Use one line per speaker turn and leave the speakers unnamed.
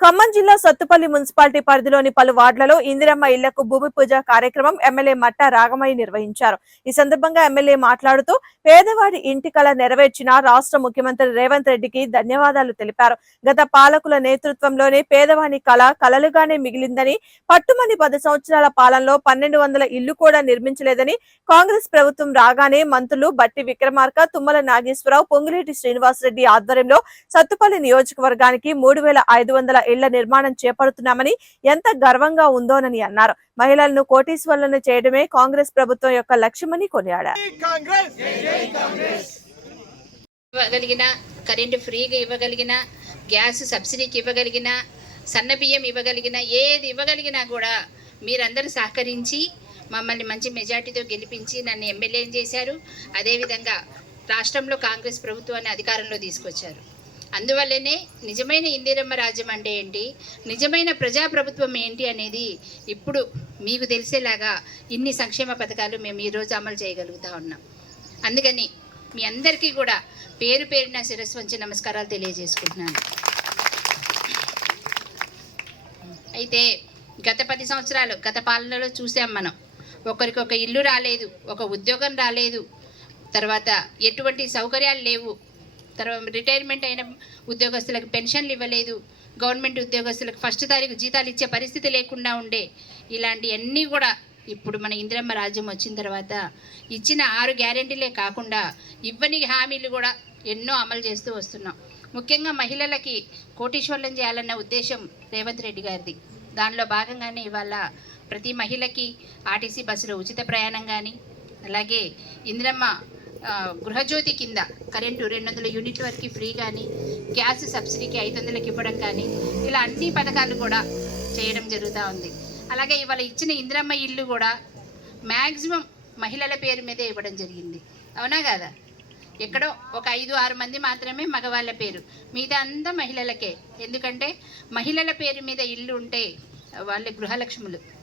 ఖమ్మం జిల్లా సత్తుపల్లి మున్సిపాలిటీ పరిధిలోని పలు వార్డులలో ఇందిరమ్మ ఇళ్ళకు భూమి పూజ కార్యక్రమం ఎమ్మెల్యే మట్ట రాగమయ్య నిర్వహించారు. ఈ సందర్భంగా ఎమ్మెల్యే మాట్లాడుతూ పేదవాడి ఇంటి కళ నెరవేర్చిన రాష్ట్ర ముఖ్యమంత్రి రేవంత్ రెడ్డికి ధన్యవాదాలు తెలిపారు. గత పాలకుల నేతృత్వంలోనే పేదవాని కళ కలలుగానే మిగిలిందని పట్టుమని పది సంవత్సరాల పాలనలో పన్నెండు వందల ఇల్లు కూడా నిర్మించలేదని కాంగ్రెస్ ప్రభుత్వం రాగానే మంత్రులు బట్టి విక్రమార్క తుమ్మల నాగేశ్వరరావు పొంగిరెడ్డి శ్రీనివాసరెడ్డి ఆధ్వర్యంలో సత్తుపల్లి నియోజకవర్గానికి మూడు వేల ఐదు వందల ఇళ్ళ నిర్మాణం చేపడుతున్నామని ఎంత గర్వంగా ఉందోనని అన్నారు. మహిళలను కోటీశ్వర్లను చేయడమే కాంగ్రెస్ ప్రభుత్వం యొక్క లక్ష్యమని కొనియాడారు.
ఇవ్వగలిగిన కరెంటు ఫ్రీగా ఇవ్వగలిగిన గ్యాస్ సబ్సిడీకి ఇవ్వగలిగిన సన్న బియ్యం ఇవ్వగలిగిన ఏది ఇవ్వగలిగినా కూడా మీరందరూ సహకరించి మమ్మల్ని మంచి మెజార్టీతో గెలిపించి నన్ను ఎమ్మెల్యే చేశారు. అదేవిధంగా రాష్ట్రంలో కాంగ్రెస్ ప్రభుత్వాన్ని అధికారంలో తీసుకొచ్చారు. అందువల్లనే నిజమైన ఇందిరమ్మ రాజ్యం అంటే ఏంటి? నిజమైన ప్రజాప్రభుత్వం ఏంటి అనేది ఇప్పుడు మీకు తెలిసేలాగా ఇన్ని సంక్షేమ పథకాలు మేము ఈరోజు అమలు చేయగలుగుతా ఉన్నాం. అందుకని మీ అందరికీ కూడా పేరు పేరున శిరస్సు వంచి నమస్కారాలు తెలియజేసుకుంటున్నాను. అయితే గత పది సంవత్సరాలు గత పాలనలో చూసాం మనం. ఒకరికి ఒక ఇల్లు రాలేదు ఒక ఉద్యోగం రాలేదు. తర్వాత ఎటువంటి సౌకర్యాలు లేవు. తర్వాత రిటైర్మెంట్ అయిన ఉద్యోగస్తులకు పెన్షన్లు ఇవ్వలేదు. గవర్నమెంట్ ఉద్యోగస్తులకు ఫస్ట్ తారీఖు జీతాలు ఇచ్చే పరిస్థితి లేకుండా ఉండే ఇలాంటివన్నీ కూడా ఇప్పుడు మన ఇందిరమ్మ రాజ్యం వచ్చిన తర్వాత ఇచ్చిన ఆరు గ్యారెంటీలే కాకుండా ఇవ్వని హామీలు కూడా ఎన్నో అమలు చేస్తూ వస్తున్నాం. ముఖ్యంగా మహిళలకి కోటీశ్వర్లం చేయాలన్న ఉద్దేశం రేవంత్ రెడ్డి గారిది. దానిలో భాగంగానే ఇవాళ ప్రతి మహిళకి ఆర్టీసీ బస్సులో ఉచిత ప్రయాణం కానీ అలాగే ఇందిరమ్మ గృహజ్యోతి కింద కరెంటు రెండు వందల యూనిట్ల వరకు ఫ్రీ కానీ గ్యాస్ సబ్సిడీకి ఐదు వందలకి ఇవ్వడం కానీ ఇలా అన్ని పథకాలు కూడా చేయడం జరుగుతూ ఉంది. అలాగే ఇవాళ ఇచ్చిన ఇందిరమ్మ ఇల్లు కూడా మ్యాక్సిమం మహిళల పేరు మీదే ఇవ్వడం జరిగింది. అవునా కదా? ఎక్కడో ఒక ఐదు ఆరు మంది మాత్రమే మగవాళ్ళ పేరు. మిగతా అంతా మహిళలకే. ఎందుకంటే మహిళల పేరు మీద ఇల్లు ఉంటే వాళ్ళ గృహలక్ష్ములు.